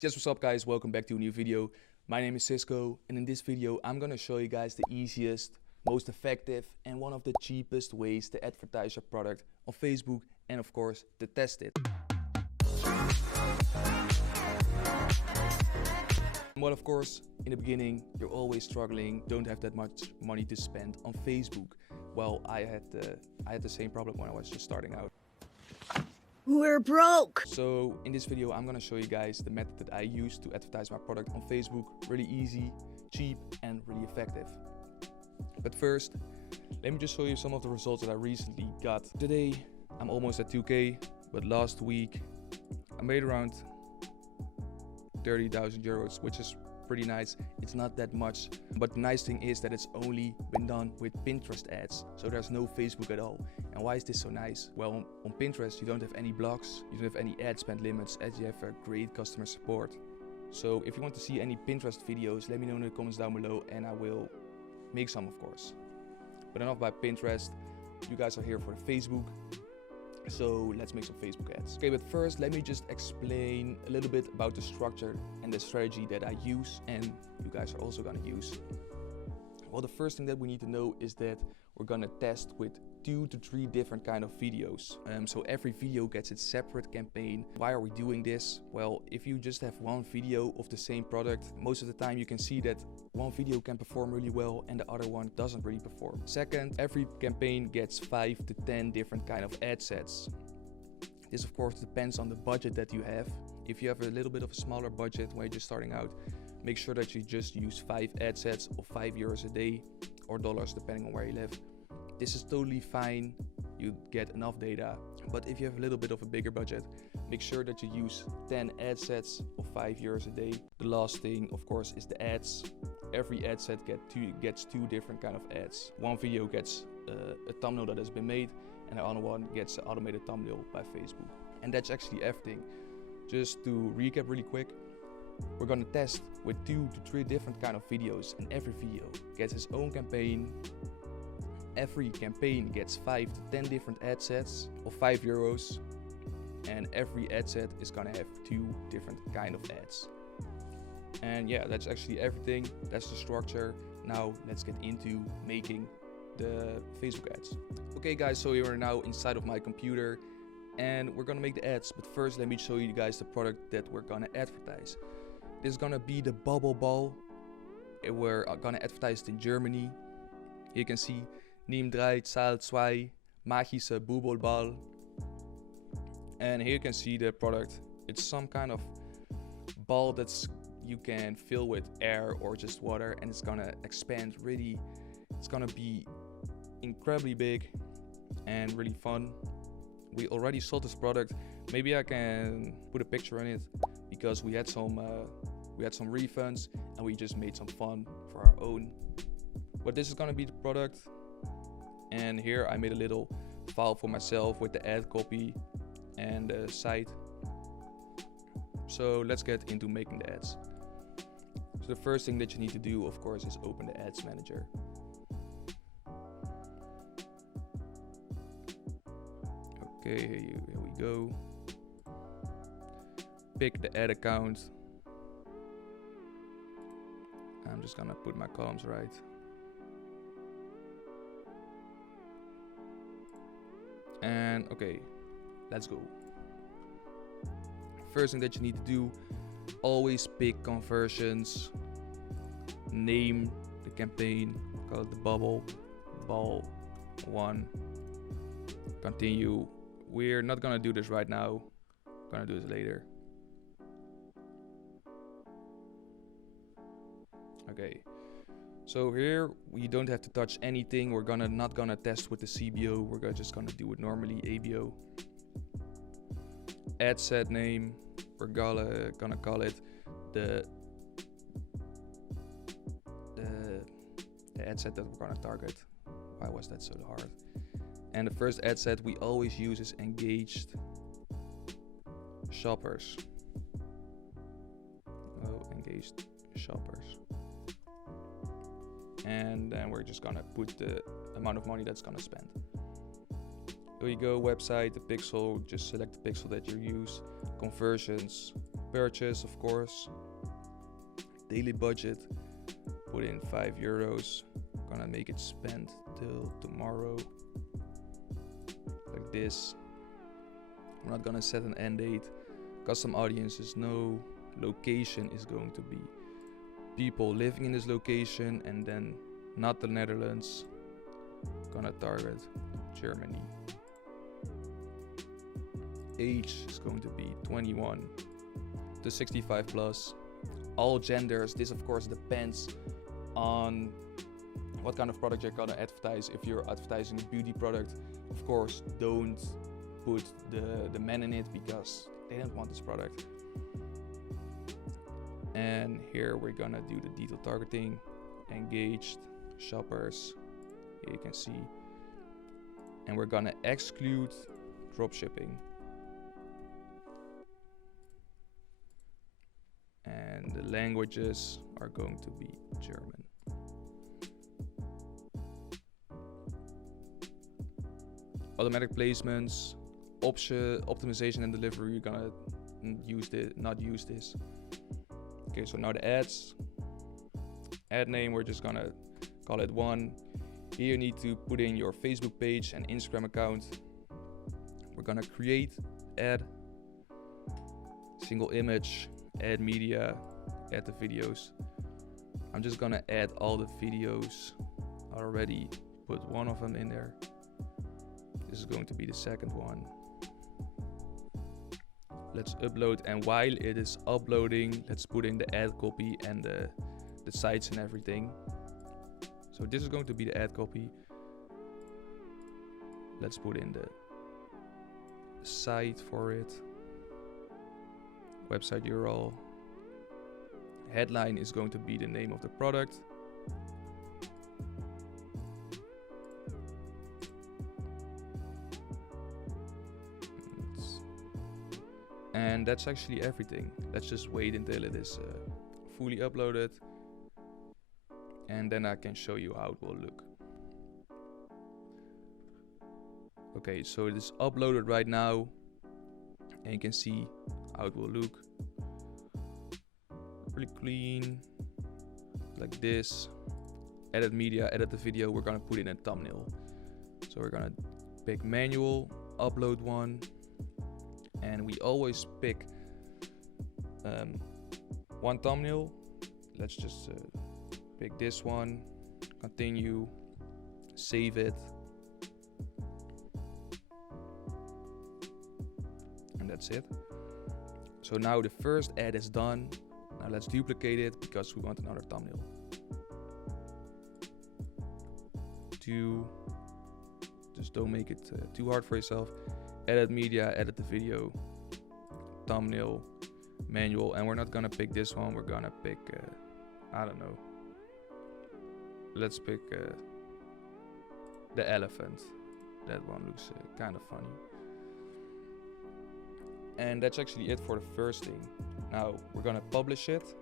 Just what's up, guys, welcome back to a new video. My name is Cisco, and in this video I'm gonna show you guys the easiest, most effective and one of the cheapest ways to advertise your product on Facebook and of course to test it. Well, of course, in the beginning you're always struggling, don't have that much money to spend on Facebook. Well, I had the same problem when I was just starting out. We're broke! So in this video I'm gonna show you guys the method that I use to advertise my product on Facebook. Really easy, cheap and really effective. But first, let me just show you some of the results that I recently got. Today I'm almost at 2K, but last week I made around 30,000 euros, which is pretty nice. It's not that much, but the nice thing is that it's only been done with Pinterest ads, so there's no Facebook at all. And why is this so nice? Well, on Pinterest you don't have any blocks, you don't have any ad spend limits, as you have a great customer support. So if you want to see any Pinterest videos, let me know in the comments down below and I will make some, of course. But enough about Pinterest, you guys are here for the Facebook. So let's make some Facebook ads. Okay, but first let me just explain a little bit about the structure and the strategy that I use and you guys are also gonna use. Well, the first thing that we need to know is that we're gonna test with 2 to 3 different kind of videos. So every video gets its separate campaign. Why are we doing this? Well, if you just have one video of the same product, most of the time you can see that one video can perform really well and the other one doesn't really perform. Second, every campaign gets 5 to 10 different kind of ad sets. This of course depends on the budget that you have. If you have a little bit of a smaller budget when you're just starting out, make sure that you just use 5 ad sets of €5 a day or dollars depending on where you live. This is totally fine, you get enough data, but if you have a little bit of a bigger budget, make sure that you use 10 ad sets of €5 a day. The last thing, of course, is the ads. Every ad set gets 2 different kind of ads. One video gets a thumbnail that has been made, and the other one gets an automated thumbnail by Facebook. And that's actually everything. Just to recap really quick, we're gonna test with 2 to 3 different kind of videos, and every video gets its own campaign. Every campaign gets 5 to 10 different ad sets of €5, and every ad set is gonna have 2 different kind of ads. And yeah, that's actually everything. That's the structure. Now let's get into making the Facebook ads. Okay guys, so we are now inside of my computer and we're gonna make the ads, but first let me show you guys the product that we're gonna advertise. This is gonna be the bubble ball. We're gonna advertise it in Germany. You can see Nimm 3, zahl 2, magische Bubbelball. And here you can see the product. It's some kind of ball that's you can fill with air or just water, and it's gonna expand really. It's gonna be incredibly big and really fun. We already sold this product. Maybe I can put a picture in it because we had some refunds and we just made some fun for our own. But this is gonna be the product. And here I made a little file for myself with the ad copy and the site. So let's get into making the ads. So the first thing that you need to do, of course, is open the ads manager. Okay, here we go. Pick the ad account. I'm just gonna put my columns right. And okay, let's go. First thing that you need to do, always pick conversions. Name the campaign, call it the bubble ball 1. Continue. We're not gonna do this right now, we're gonna do this later. Okay, so here we don't have to touch anything. We're not gonna test with the CBO. We're just gonna do it normally, ABO. Ad set name, we're gonna call it the ad set that we're gonna target. Why was that so hard? And the first ad set we always use is engaged shoppers. Oh, engaged shoppers. And then we're just gonna put the amount of money that's gonna spend. Here you go, website, the pixel, just select the pixel that you use. Conversions, purchase, of course. Daily budget, put in €5. Gonna make it spend till tomorrow. Like this. We're not gonna set an end date. Custom audiences, no. Location is going to be people living in this location, and then not the Netherlands. Gonna target Germany. Age is going to be 21 to 65 plus. All genders. This of course depends on what kind of product you're gonna advertise. If you're advertising a beauty product, of course don't put the men in it because they don't want this product. And here we're gonna do the detailed targeting, engaged shoppers, here you can see. And we're gonna exclude dropshipping. And the languages are going to be German. Automatic placements, optimization and delivery, you're gonna not use this. Okay, so now the ads. Ad name, we're just gonna call it one. Here you need to put in your Facebook page and Instagram account. We're gonna create ad, single image, add media, add the videos. I'm just gonna add all the videos. I already put one of them in there. This is going to be the second one. Let's upload, and while it is uploading, let's put in the ad copy and the sites and everything. So this is going to be the ad copy. Let's put in the site for it. Website URL. Headline is going to be the name of the product. And that's actually everything. Let's just wait until it is fully uploaded. And then I can show you how it will look. Okay, so it is uploaded right now. And you can see how it will look. Really clean. Like this. Edit media, edit the video. We're gonna put in a thumbnail. So we're gonna pick manual, upload one. And we always pick one thumbnail. Let's just pick this one, continue, save it. And that's it. So now the first ad is done. Now let's duplicate it because we want another thumbnail. Just don't make it too hard for yourself. Edit media, edit the video, thumbnail, manual, and we're not gonna pick this one. We're gonna pick, I don't know. Let's pick the elephant. That one looks kind of funny. And that's actually it for the first thing. Now we're gonna publish it.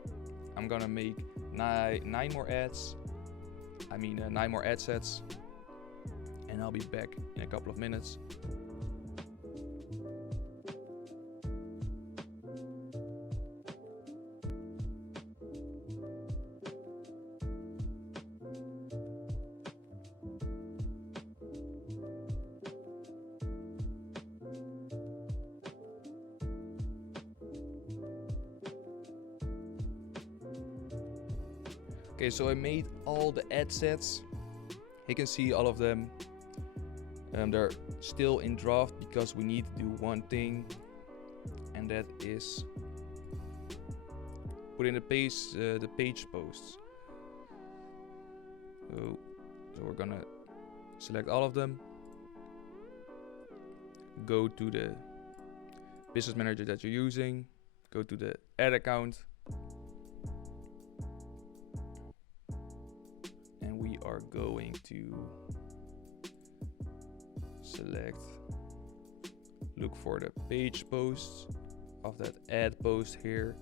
I'm gonna make 9 more ads. 9 more ad sets. And I'll be back in a couple of minutes. Okay, so I made all the ad sets. You can see all of them. They're still in draft because we need to do one thing, and that is put in the page posts. So we're gonna select all of them. Go to the business manager that you're using. Go to the ad account. We are going to select, look for the page posts of that ad post here.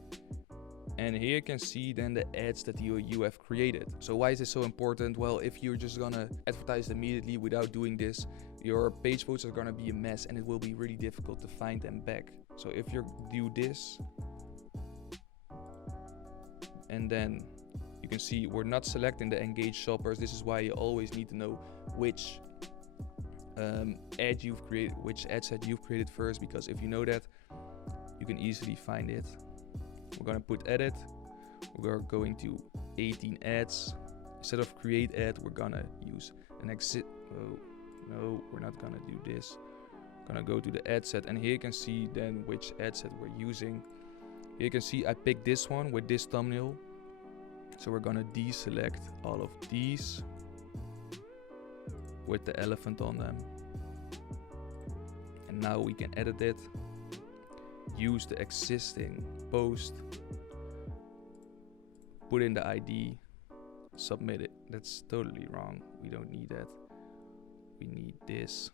And here you can see then the ads that you have created. So why is this so important? Well, if you're just gonna advertise immediately without doing this, your page posts are gonna be a mess and it will be really difficult to find them back. So if you do this, and then you can see we're not selecting the engaged shoppers. This is why you always need to know which ad you've created, which ad set you've created first, because if you know that, you can easily find it. We're gonna put edit. We're going to 18 ads. Instead of create ad, we're gonna use an exit. Oh no, we're not gonna do this. We're gonna go to the ad set, and here you can see then which ad set we're using. Here you can see I picked this one with this thumbnail. So we're gonna deselect all of these with the elephant on them. And now we can edit it. Use the existing post. Put in the ID. Submit it. That's totally wrong. We don't need that. We need this.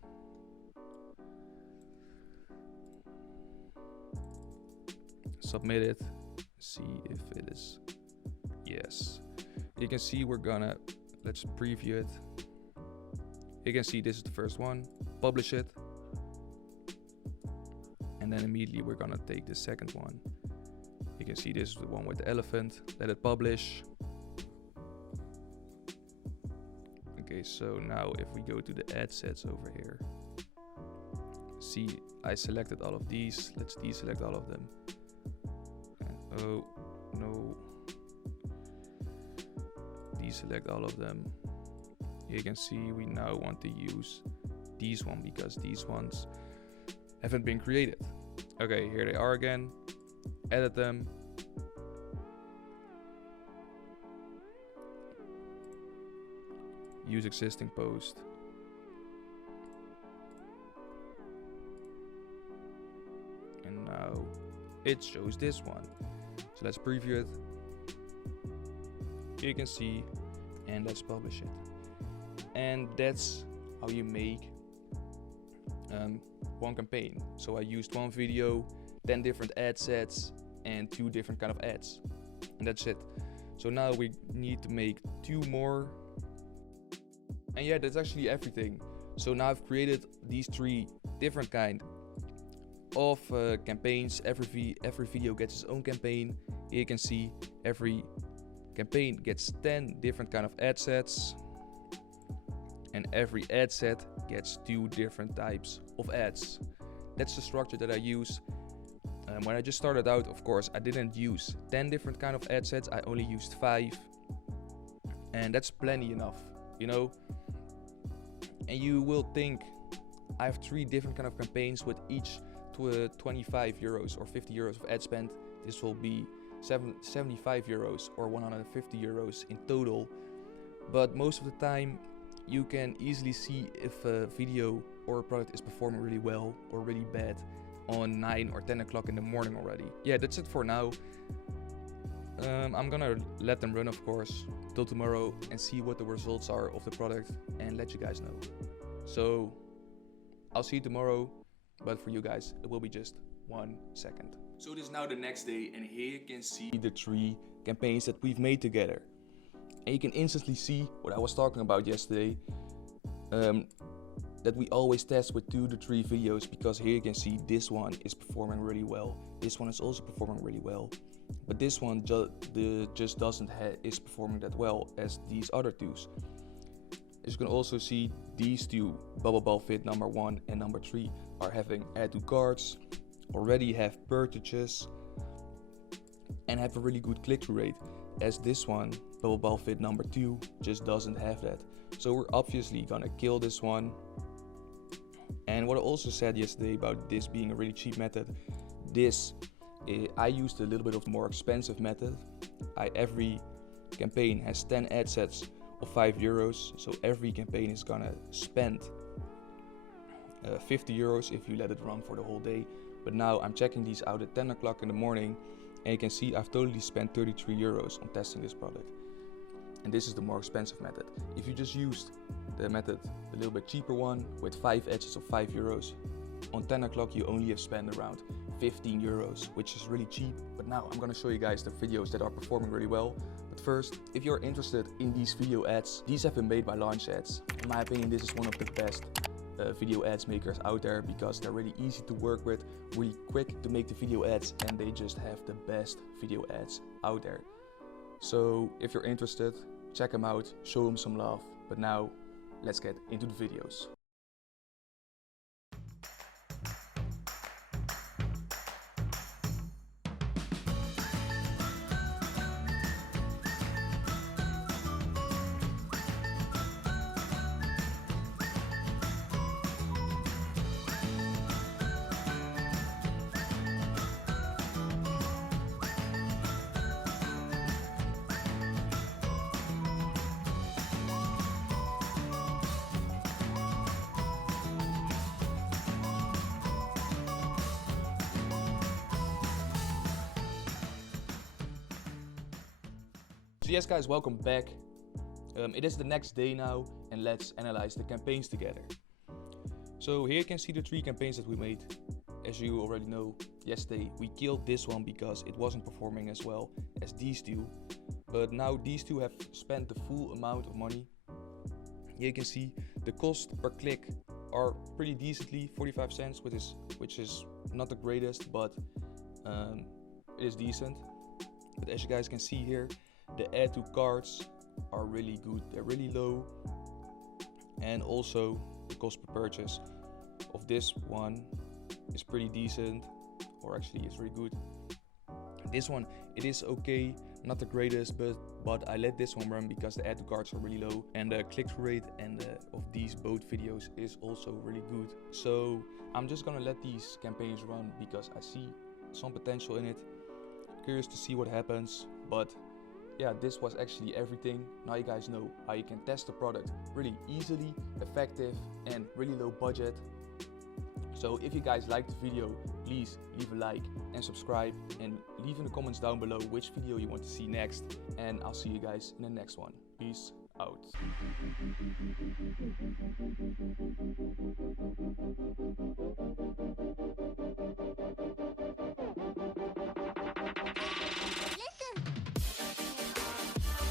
Submit it. See if it is. Yes. You can see let's preview it. You can see this is the first one. Publish it. And then immediately we're gonna take the second one. You can see this is the one with the elephant. Let it publish. Okay, so now if we go to the ad sets over here, see I selected all of these. Let's deselect all of them. And, oh no. Deselect all of them. You can see we now want to use these one because these ones haven't been created. Okay, here they are again. Edit them. Use existing post. And now it shows this one. So let's preview it. Here you can see, and let's publish it. And that's how you make one campaign. So I used one video, 10 different ad sets, and 2 different kind of ads, and that's it. So now we need to make 2 more, and yeah, that's actually everything. So now I've created these 3 different kind of campaigns. Every video gets its own campaign. Here you can see every campaign gets 10 different kind of ad sets, and every ad set gets 2 different types of ads. That's the structure that I use. When I just started out, of course, I didn't use 10 different kind of ad sets. I only used 5, and that's plenty enough, you know. And you will think I have 3 different kind of campaigns with each 25 euros or 50 euros of ad spend. This will be 75 euros or 150 euros in total. But most of the time you can easily see if a video or a product is performing really well or really bad on 9 or 10 o'clock in the morning already. Yeah, that's it for now. I'm gonna let them run, of course, till tomorrow and see what the results are of the product and let you guys know. So I'll see you tomorrow, but for you guys it will be just 1 second. So it is now the next day, and here you can see the 3 campaigns that we've made together. And you can instantly see what I was talking about yesterday, that we always test with 2 to 3 videos, because here you can see this one is performing really well. This one is also performing really well, but this one just doesn't is performing that well as these other 2s. As you can also see, these 2, Bubble Ball Fit number 1 and number 3, are having add to carts, already have purchases, and have a really good click-through rate, as this one, Bubble Ball Fit number 2, just doesn't have that. So we're obviously gonna kill this one. And what I also said yesterday about this being a really cheap method, I used a little bit of the more expensive method. Every campaign has 10 ad sets of 5 euros, so every campaign is gonna spend 50 euros if you let it run for the whole day. But now I'm checking these out at 10 o'clock in the morning, and you can see I've totally spent 33 euros on testing this product. And this is the more expensive method. If you just used the method, a little bit cheaper one, with 5 edges of 5 euros, on 10 o'clock you only have spent around 15 euros, which is really cheap. But now I'm gonna show you guys the videos that are performing really well. But first, if you're interested in these video ads, these have been made by Launch Ads. In my opinion, this is one of the best video ads makers out there, because they're really easy to work with, really quick to make the video ads, and they just have the best video ads out there. So if you're interested, check them out, show them some love. But now, let's get into the videos. So yes guys, welcome back. It is the next day now and let's analyze the campaigns together. So here you can see the 3 campaigns that we made. As you already know, yesterday we killed this one because it wasn't performing as well as these 2. But now these 2 have spent the full amount of money. Here you can see the cost per click are pretty decently 45 cents, which is not the greatest, but it is decent. But as you guys can see here, the add to carts are really good, they're really low, and also the cost per purchase of this one is pretty decent, or actually it's really good. This one, it is okay, not the greatest, but I let this one run because the add to carts are really low, and the click-through rate and of these both videos is also really good. So I'm just gonna let these campaigns run because I see some potential in it. Curious to see what happens, but yeah, this was actually everything. Now you guys know how you can test the product really easily, effective, and really low budget. So if you guys liked the video, please leave a like and subscribe, and leave in the comments down below which video you want to see next, and I'll see you guys in the next one. Peace out.